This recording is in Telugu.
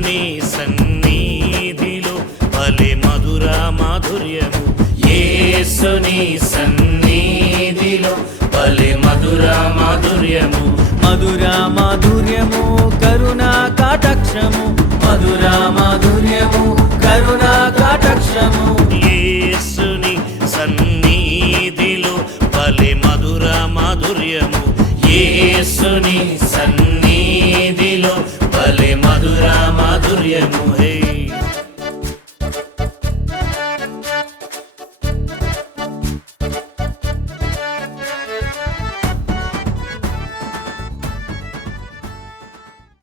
యేసుని సన్నిధిలో భలే మధుర మాధుర్యము, యేసుని సన్నిధిలో భలే మధుర మాధుర్యము, మధుర మాధుర్యము కరుణా కటాక్షము